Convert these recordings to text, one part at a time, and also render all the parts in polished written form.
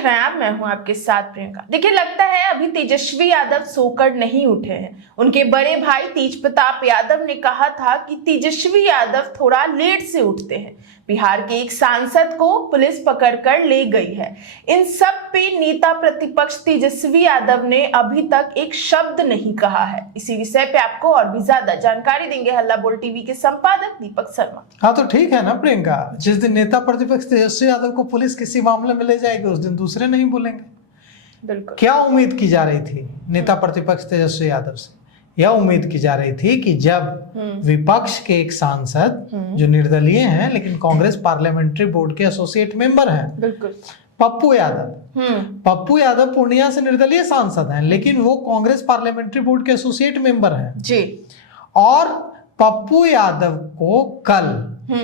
देख रहे हैं आप, मैं हूं आपके साथ प्रियंका। देखिए, लगता है अभी तेजस्वी यादव सोकर नहीं उठे हैं। उनके बड़े भाई तेज प्रताप यादव ने कहा था कि तेजस्वी यादव थोड़ा लेट से उठते हैं। बिहार के एक सांसद को पुलिस पकड़कर ले गई है। इन सब पे नेता प्रतिपक्ष तेजस्वी यादव ने अभी तक एक शब्द नहीं कहा है। इसी विषय पे आपको और भी ज्यादा जानकारी देंगे हल्ला बोल टीवी के संपादक दीपक शर्मा। हाँ तो ठीक है ना प्रियंका, जिस दिन नेता प्रतिपक्ष तेजस्वी यादव को पुलिस किसी मामले में ले जाएगी उस दिन दूसरे नहीं बोलेंगे। बिल्कुल। क्या उम्मीद की जा रही थी नेता प्रतिपक्ष तेजस्वी यादव से? यह उम्मीद की जा रही थी कि जब विपक्ष के एक सांसद जो निर्दलीय हैं लेकिन कांग्रेस पार्लियामेंट्री बोर्ड के एसोसिएट मेंबर हैं, बिल्कुल, पप्पू यादव पूर्णिया से निर्दलीय सांसद हैं लेकिन वो कांग्रेस पार्लियामेंट्री बोर्ड के एसोसिएट मेंबर हैं जी। और पप्पू यादव को कल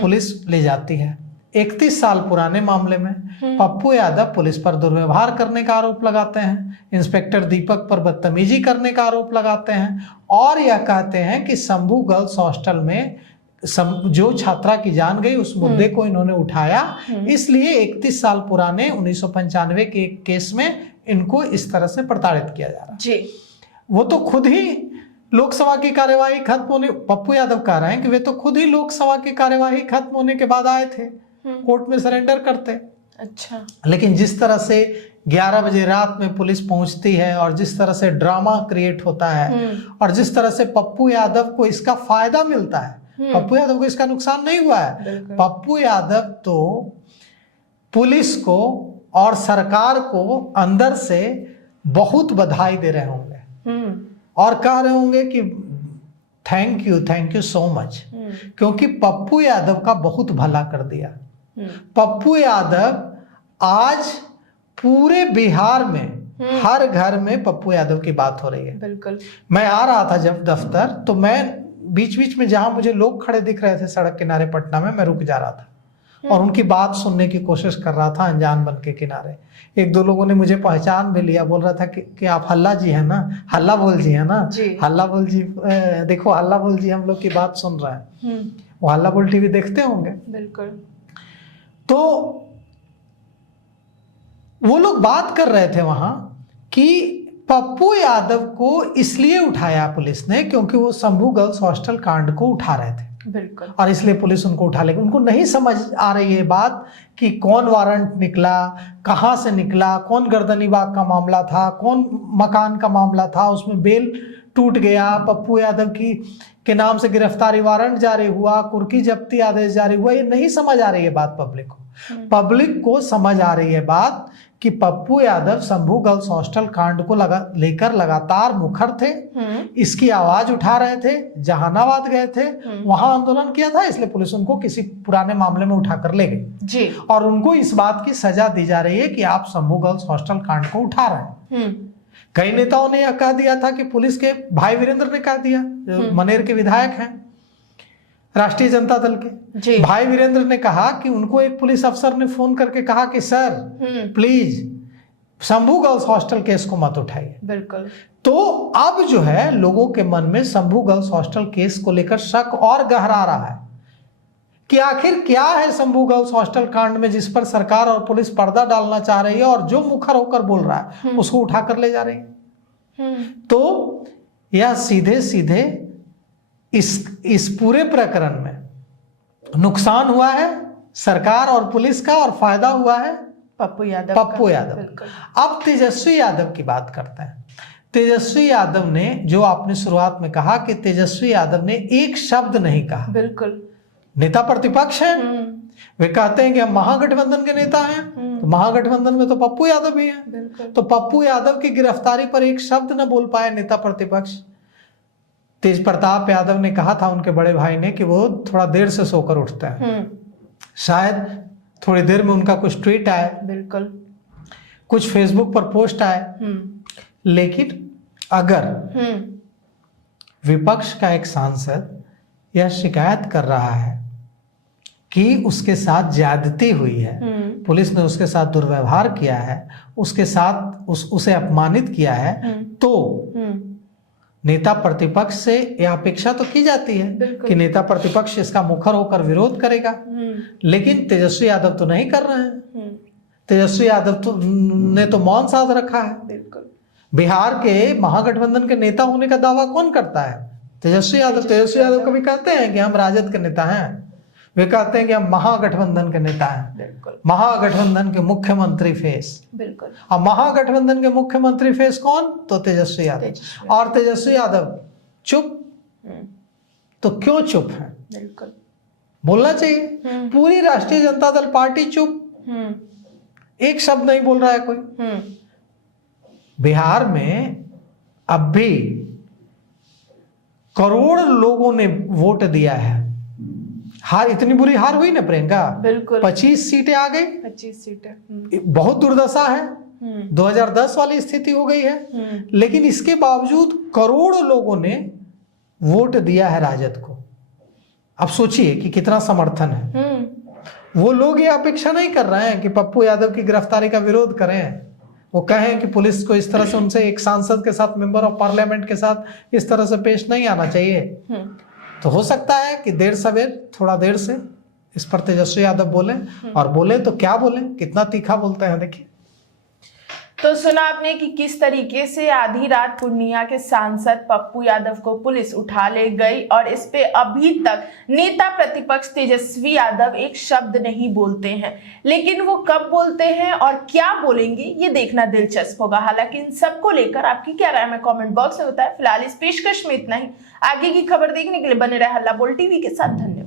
पुलिस ले जाती है 31 साल पुराने मामले में। पप्पू यादव पुलिस पर दुर्व्यवहार करने का आरोप लगाते हैं, इंस्पेक्टर दीपक पर बदतमीजी करने का आरोप लगाते हैं और यह कहते हैं कि शंभू गर्ल्स हॉस्टल में जो छात्रा की जान गई उस मुद्दे को इन्होंने उठाया, इसलिए 31 साल पुराने 1995 के एक केस में इनको इस तरह से प्रताड़ित किया जा रहा है। वो तो खुद ही लोकसभा की कार्यवाही खत्म होने, पप्पू यादव कह रहे हैं कि वे तो खुद ही लोकसभा की कार्यवाही खत्म होने के बाद आए थे कोर्ट में सरेंडर करते। अच्छा, लेकिन जिस तरह से 11 बजे रात में पुलिस पहुंचती है और जिस तरह से ड्रामा क्रिएट होता है और जिस तरह से पप्पू यादव को इसका फायदा मिलता है, पप्पू यादव को इसका नुकसान नहीं हुआ है। पप्पू यादव तो पुलिस को और सरकार को अंदर से बहुत बधाई दे रहे होंगे और कह रहे होंगे कि थैंक यू सो मच, क्योंकि पप्पू यादव का बहुत भला कर दिया। पप्पू यादव आज पूरे बिहार में हर घर में पप्पू यादव की बात हो रही है। बिल्कुल। मैं आ रहा था जब दफ्तर तो मैं बीच बीच में जहां मुझे लोग खड़े दिख रहे थे सड़क किनारे पटना में, मैं रुक जा रहा था और उनकी बात सुनने की कोशिश कर रहा था अनजान बन के किनारे। एक दो लोगों ने मुझे पहचान भी लिया, बोल रहा था कि आप हल्ला जी है ना, हल्ला बोल जी है ना, हल्ला बोल जी देखो हल्ला बोल जी हम लोग की बात सुन रहे हैं। वो हल्ला बोल टीवी देखते होंगे। बिल्कुल। तो वो लोग बात कर रहे थे वहां कि पप्पू यादव को इसलिए उठाया पुलिस ने क्योंकि वो शंभू गर्ल्स हॉस्टल कांड को उठा रहे थे। बिल्कुल। और इसलिए पुलिस उनको उठा लेगी। उनको नहीं समझ आ रही है बात कि कौन वारंट निकला, कहां से निकला, कौन गर्दनीबाग का मामला था, कौन मकान का मामला था, उसमें बेल टूट गया, पप्पू यादव के नाम से गिरफ्तारी वारंट जारी हुआ, कुर्की जब्ती आदेश जारी हुआ। ये नहीं समझ आ रही है बात पब्लिक को। पब्लिक को समझ आ रही है बात कि पप्पू यादव शंभू गर्ल्स हॉस्टल कांड को लेकर लगातार मुखर थे, इसकी आवाज उठा रहे थे, जहानाबाद गए थे, वहां आंदोलन किया था, इसलिए पुलिस उनको किसी पुराने मामले में उठाकर ले गई जी। और उनको इस बात की सजा दी जा रही है कि आप शंभू गर्ल्स हॉस्टल कांड को उठा रहे हैं। कई नेताओं ने यह कह दिया था कि पुलिस के भाई वीरेंद्र ने कह दिया, जो मनेर के विधायक हैं राष्ट्रीय जनता दल के, भाई वीरेंद्र ने कहा कि उनको एक पुलिस अफसर ने फोन करके कहा कि sir please Shambhu girls hostel case को मत उठाइए। बिल्कुल। तो अब जो है लोगों के मन में शंभू गर्ल्स हॉस्टल केस को लेकर शक और गहरा रहा है कि आखिर क्या है शंभू गर्ल्स हॉस्टल कांड में जिस पर सरकार और पुलिस पर्दा डालना चाह रही है और जो मुखर होकर बोल रहा है उसको उठाकर ले जा रही है। तो यह सीधे सीधे इस पूरे प्रकरण में नुकसान हुआ है सरकार और पुलिस का और फायदा हुआ है पप्पू यादव। अब तेजस्वी यादव की बात करते हैं। तेजस्वी यादव ने, जो आपने शुरुआत में कहा कि तेजस्वी यादव ने एक शब्द नहीं कहा। बिल्कुल। नेता प्रतिपक्ष है, वे कहते हैं कि हम महागठबंधन के नेता हैं, तो महागठबंधन में तो पप्पू यादव भी हैं। तो पप्पू यादव की गिरफ्तारी पर एक शब्द न बोल पाए नेता प्रतिपक्ष। तेज प्रताप यादव ने कहा था उनके बड़े भाई ने कि वो थोड़ा देर से सोकर उठते हैं, शायद थोड़ी देर में उनका कुछ ट्वीट आए, बिल्कुल, कुछ फेसबुक पर पोस्ट आए। लेकिन अगर विपक्ष का एक सांसद यह शिकायत कर रहा है कि उसके साथ ज्यादती हुई है, पुलिस ने उसके साथ दुर्व्यवहार किया है, उसके साथ उसे अपमानित किया है, तो नेता प्रतिपक्ष से यह अपेक्षा तो की जाती है कि नेता प्रतिपक्ष इसका मुखर होकर विरोध करेगा। लेकिन तेजस्वी यादव तो नहीं कर रहे हैं। तेजस्वी यादव ने तो मौन साध रखा है। बिल्कुल। बिहार के महागठबंधन के नेता होने का दावा कौन करता है? तेजस्वी यादव। तेजस्वी यादव कभी कहते हैं कि हम राजद के नेता हैं? वे कहते हैं कि हम महागठबंधन के नेता हैं। बिल्कुल। महागठबंधन के मुख्यमंत्री फेस। बिल्कुल। अब महागठबंधन के मुख्यमंत्री फेस कौन? तो तेजस्वी यादव। और तेजस्वी यादव चुप, तो क्यों चुप है? बिल्कुल। बोलना चाहिए। पूरी राष्ट्रीय जनता दल पार्टी चुप, एक शब्द नहीं बोल रहा है कोई। बिहार में अब भी करोड़ लोगों ने वोट दिया है। हार, इतनी बुरी हार हुई ना प्रियंका। बिल्कुल। 25 सीटें आ गई। 25 सीटें। बहुत दुर्दशा है। 2010 वाली स्थिति हो गई है। लेकिन इसके बावजूद करोड़ों लोगों ने वोट दिया है राजद को। अब सोचिए कि कितना समर्थन है। वो लोग ये अपेक्षा नहीं कर रहे हैं कि पप्पू यादव की गिरफ्तारी का विरोध करें। वो कहें कि पुलिस को इस तरह से उनसे एक सांसद के साथ, मेंबर ऑफ पार्लियामेंट के साथ इस तरह से पेश नहीं आना चाहिए। तो हो सकता है कि देर सवेर, थोड़ा देर से इस पर तेजस्वी यादव बोले, और बोले तो क्या बोले, कितना तीखा बोलते हैं देखिए। तो सुना आपने कि किस तरीके से आधी रात पूर्णिया के सांसद पप्पू यादव को पुलिस उठा ले गई, और इस पे अभी तक नेता प्रतिपक्ष तेजस्वी यादव एक शब्द नहीं बोलते हैं। लेकिन वो कब बोलते हैं और क्या बोलेंगे ये देखना दिलचस्प होगा। हालांकि इन सबको लेकर आपकी क्या राय है कमेंट बॉक्स में बताएं। फिलहाल इस पेशकश में इतना ही। आगे की खबर देखने के लिए बने रहे हल्ला बोल टीवी के साथ। धन्यवाद।